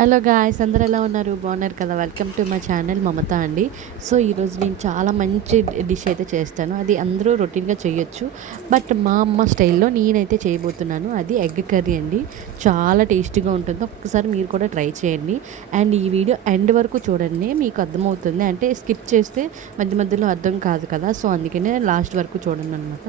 Hello guys, అందరూ ఎలా ఉన్నారు? బాగున్నారు కదా? వెల్కమ్ టు మై ఛానల్ మమత అండి. సో ఈరోజు నేను చాలా మంచి డిష్ అయితే చేస్తాను. అది అందరూ రొటీన్గా చేయొచ్చు, బట్ మా అమ్మ స్టైల్లో నేనైతే చేయబోతున్నాను. అది ఎగ్ కర్రీ అండి. చాలా టేస్టీగా ఉంటుంది. ఒక్కసారి మీరు కూడా ట్రై చేయండి. అండ్ ఈ వీడియో ఎండ్ వరకు చూడండి, మీకు అర్థమవుతుంది. అంటే స్కిప్ చేస్తే మధ్య మధ్యలో అర్థం కాదు కదా, సో అందుకనే లాస్ట్ వరకు చూడండి అనమాట.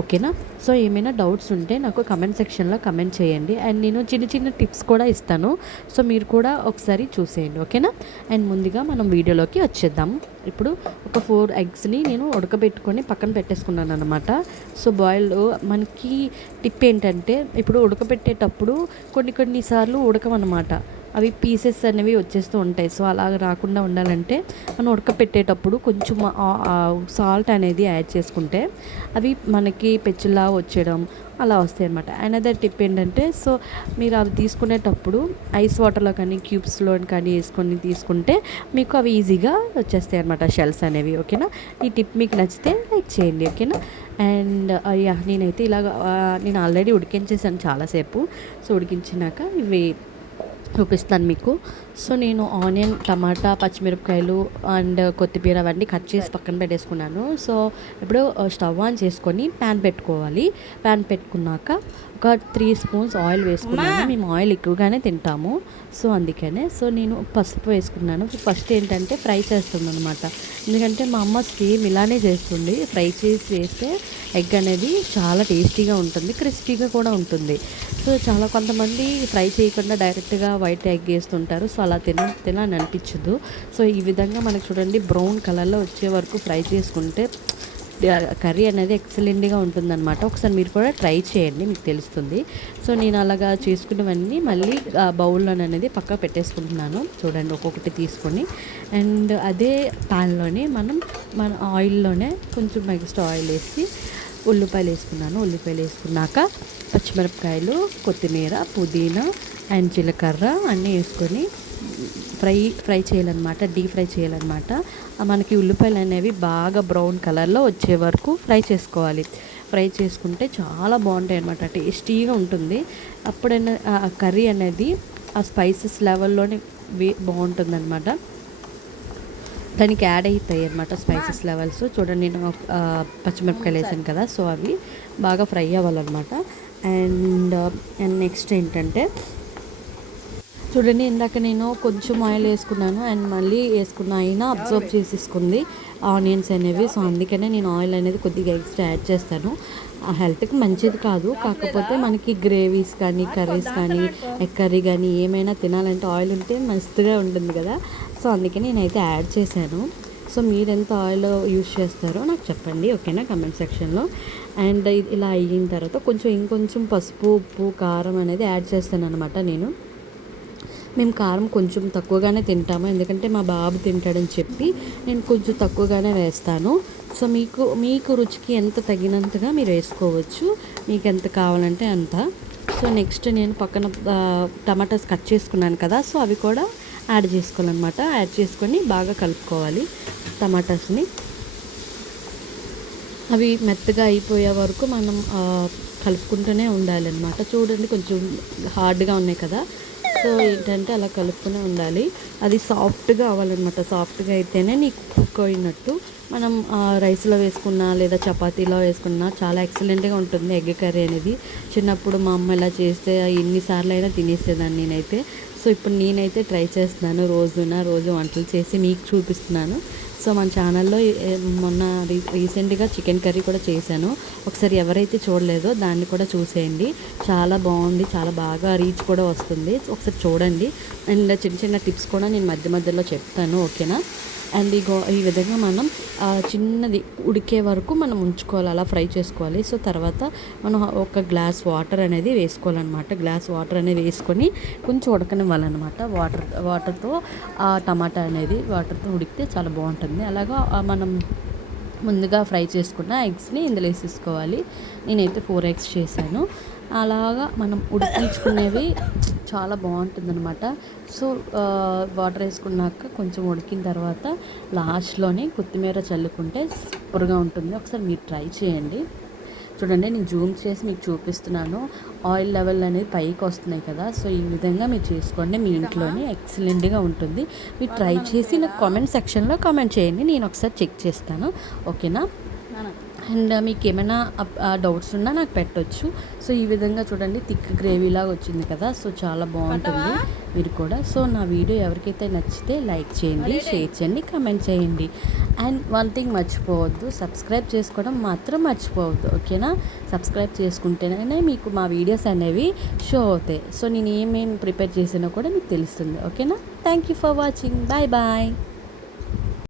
ఓకేనా? సో ఏమైనా డౌట్స్ ఉంటే నాకు కమెంట్ సెక్షన్లో కమెంట్ చేయండి. అండ్ నేను చిన్న చిన్న టిప్స్ కూడా ఇస్తాను, సో మీరు కూడా ఒకసారి చూసేయండి. ఓకేనా? అండ్ ముందుగా మనం వీడియోలోకి వచ్చేద్దాం. ఇప్పుడు ఒక 4 ఎగ్స్ని నేను ఉడకబెట్టుకొని పక్కన పెట్టేసుకున్నాను అనమాట. సో బాయిల్ మనకి టిప్ ఏంటంటే, ఇప్పుడు ఉడకబెట్టేటప్పుడు కొన్నిసార్లు ఉడకమన్నమాట, అవి పీసెస్ అనేవి వచ్చేస్తూ ఉంటాయి. సో అలా రాకుండా ఉండాలంటే మనం ఉడకపెట్టేటప్పుడు కొంచెం సాల్ట్ అనేది యాడ్ చేసుకుంటే అవి మనకి పెచ్చులా వచ్చేయడం అలా వస్తాయి అనమాట. అనదర్ టిప్ ఏంటంటే, సో మీరు అవి తీసుకునేటప్పుడు ఐస్ వాటర్లో కానీ క్యూబ్స్లో కానీ వేసుకొని తీసుకుంటే మీకు అవి ఈజీగా వచ్చేస్తాయి అనమాట, షెల్స్ అనేవి. ఓకేనా? ఈ టిప్ మీకు నచ్చితే లైక్ చేయండి. ఓకేనా? అండ్ నేనైతే ఇలాగ నేను ఆల్రెడీ ఉడికించేసాను చాలాసేపు. సో ఉడికించినాక ఇవి చూపిస్తాను మీకు. సో నేను ఆనియన్, టమాటా, పచ్చిమిరపకాయలు అండ్ కొత్తిమీర అవన్నీ కట్ చేసి పక్కన పెట్టేసుకున్నాను. సో ఇప్పుడు స్టవ్ ఆన్ చేసుకొని ప్యాన్ పెట్టుకోవాలి. ప్యాన్ పెట్టుకున్నాక ఒక 3 స్పూన్స్ ఆయిల్ వేసుకున్నాను. మేము ఆయిల్ ఎక్కువగానే తింటాము, సో అందుకనే. సో నేను పసుపు వేసుకున్నాను. ఫస్ట్ ఏంటంటే ఫ్రై చేస్తుంది అనమాట, ఎందుకంటే మా అమ్మ సేమ్ ఇలానే చేస్తుంది. ఫ్రై చేసి వేస్తే ఎగ్ అనేది చాలా టేస్టీగా ఉంటుంది, క్రిస్పీగా కూడా ఉంటుంది. సో చాలా కొంతమంది ఫ్రై చేయకుండా డైరెక్ట్గా వైట్ ఎగ్ వేస్తుంటారు. సో అలా తినాలని అనిపించదు. సో ఈ విధంగా మనకు చూడండి బ్రౌన్ కలర్లో వచ్చే వరకు ఫ్రై చేసుకుంటే కర్రీ అనేది ఎక్సలెంట్గా ఉంటుందన్నమాట. ఒకసారి మీరు కూడా ట్రై చేయండి, మీకు తెలుస్తుంది. సో నేను అలాగా చేసుకున్నవన్నీ మళ్ళీ బౌల్లో అనేది పక్క పెట్టేసుకుంటున్నాను. చూడండి ఒక్కొక్కటి తీసుకొని. అండ్ అదే ప్యాన్లోనే మన ఆయిల్లోనే కొంచెం ఎక్స్ట్రా ఆయిల్ వేసి ఉల్లిపాయలు వేసుకున్నాను. ఉల్లిపాయలు వేసుకున్నాక పచ్చిమిరపకాయలు, కొత్తిమీర, పుదీనా అండ్ జీలకర్ర అన్నీ వేసుకొని ఫ్రై చేయాలన్నమాట, డీప్ ఫ్రై చేయాలన్నమాట. మనకి ఉల్లిపాయలు అనేవి బాగా బ్రౌన్ కలర్లో వచ్చే వరకు ఫ్రై చేసుకోవాలి. ఫ్రై చేసుకుంటే చాలా బాగుంటాయి అన్నమాట, టేస్టీగా ఉంటుంది. అప్పుడైనా ఆ కర్రీ అనేది ఆ స్పైసెస్ లెవెల్లోనే బాగుంటుంది అనమాట. దానికి యాడ్ అవుతాయి అనమాట స్పైసెస్ లెవెల్స్. చూడండి నేను పచ్చిమిరపకాయలు వేసాను కదా, సో అవి బాగా ఫ్రై అవ్వాలన్నమాట. అండ్ నెక్స్ట్ ఏంటంటే, చూడండి ఇందాక నేను కొంచెం ఆయిల్ వేసుకున్నాను అండ్ మళ్ళీ వేసుకున్న అయినా అబ్జర్వ్ చేసేసుకుంది ఆనియన్స్ అనేవి. సో అందుకనే నేను ఆయిల్ అనేది కొద్దిగా ఎక్స్ట్రా యాడ్ చేస్తాను. హెల్త్కి మంచిది కాదు, కాకపోతే మనకి గ్రేవీస్ కానీ కర్రీస్ కానీ ఎగ్ కర్రీ కానీ ఏమైనా తినాలంటే ఆయిల్ ఉంటే మస్తుగా ఉంటుంది కదా. సో అందుకే నేనైతే యాడ్ చేశాను. సో మీరు ఎంత ఆయిల్ యూస్ చేస్తారో నాకు చెప్పండి, ఓకేనా, కమెంట్ సెక్షన్లో. అండ్ ఇలా అయిన తర్వాత ఇంకొంచెం పసుపు, ఉప్పు, కారం అనేది యాడ్ చేస్తాను అనమాట. మేము కారం కొంచెం తక్కువగానే తింటాము, ఎందుకంటే మా బాబు తింటాడని చెప్పి నేను కొంచెం తక్కువగానే వేస్తాను. సో మీకు రుచికి ఎంత తగినంతగా మీరు వేసుకోవచ్చు, మీకు ఎంత కావాలంటే అంత. సో నెక్స్ట్ నేను పక్కన టమాటాస్ కట్ చేసుకున్నాను కదా, సో అవి కూడా యాడ్ చేసుకోవాలన్నమాట. యాడ్ చేసుకొని బాగా కలుపుకోవాలి టమాటాస్ని. అవి మెత్తగా అయిపోయే వరకు మనం కలుపుకుంటూనే ఉండాలన్నమాట. చూడండి కొంచెం హార్డ్గా ఉన్నాయి కదా, సో ఏంటంటే అలా కలుపుతూనే ఉండాలి. అది సాఫ్ట్గా అవ్వాలన్నమాట. సాఫ్ట్గా అయితేనే నీకు కుక్ అయినట్టు. మనం రైస్లో వేసుకున్నా లేదా చపాతీలో వేసుకున్నా చాలా ఎక్సలెంట్గా ఉంటుంది ఎగ్ కర్రీ అనేది. చిన్నప్పుడు మా అమ్మ ఇలా చేస్తే ఎన్నిసార్లు అయినా తినేసేదాన్ని నేనైతే. సో ఇప్పుడు నేనైతే ట్రై చేస్తున్నాను, రోజు వంటలు చేసి మీకు చూపిస్తున్నాను. సో మన ఛానల్లో మొన్న రీసెంట్గా చికెన్ కర్రీ కూడా చేశాను. ఒకసారి ఎవరైతే చూడలేదో దాన్ని కూడా చూసేయండి, చాలా బాగుంది, చాలా బాగా రీచ్ కూడా వస్తుంది. ఒకసారి చూడండి. అండ్ చిన్న చిన్న టిప్స్ కూడా నేను మధ్యలో చెప్తాను, ఓకేనా. అండ్ ఈ విధంగా మనం చిన్నది ఉడికే వరకు మనం ఉంచుకోవాలి, అలా ఫ్రై చేసుకోవాలి. సో తర్వాత మనం ఒక గ్లాస్ వాటర్ అనేది వేసుకోవాలన్నమాట. గ్లాస్ వాటర్ అనేది వేసుకొని కొంచెం ఉడకనివ్వాలన్నమాట. వాటర్తో టమాటా అనేది వాటర్తో ఉడికితే చాలా బాగుంటుంది. అలాగా మనం ముందుగా ఫ్రై చేసుకున్న ఎగ్స్ని ఇందులో వేసేసుకోవాలి. నేనైతే 4 ఎగ్స్ చేశాను. అలాగా మనం ఉడికించుకునేవి చాలా బాగుంటుందన్నమాట. సో వాటర్ వేసుకున్నాక కొంచెం ఉడికిన తర్వాత లాస్ట్లోనే కొత్తిమీర చల్లుకుంటే సూపర్గా ఉంటుంది. ఒకసారి మీరు ట్రై చేయండి. చూడండి నేను జూమ్ చేసి మీకు చూపిస్తున్నాను. ఆయిల్ లెవెల్ అనేది పైకి వస్తున్నాయి కదా. సో ఈ విధంగా మీరు చేసుకోండి, మీ ఇంట్లోనే ఎక్సలెంట్గా ఉంటుంది. మీరు ట్రై చేసి నాకు కామెంట్ సెక్షన్లో కామెంట్ చేయండి, నేను ఒకసారి చెక్ చేస్తాను. ఓకేనా. అండ్ మీకు ఏమైనా డౌట్స్ ఉన్నా నాకు పెట్టొచ్చు. సో ఈ విధంగా చూడండి థిక్ గ్రేవీలాగా వచ్చింది కదా. సో చాలా బాగుంటుంది మీరు కూడా. సో నా వీడియో ఎవరికైతే నచ్చితే లైక్ చేయండి, షేర్ చేయండి, కామెంట్ చేయండి. అండ్ వన్ థింగ్ మర్చిపోవద్దు, సబ్స్క్రైబ్ చేసుకోవడం మాత్రం మర్చిపోవద్దు. ఓకేనా. సబ్స్క్రైబ్ చేసుకుంటేనే మీకు మా వీడియోస్ అనేవి షో అవుతాయి. సో నేను ఏమేమి ప్రిపేర్ చేసినా కూడా మీకు తెలుస్తుంది. ఓకేనా. Thank you for watching. Bye bye.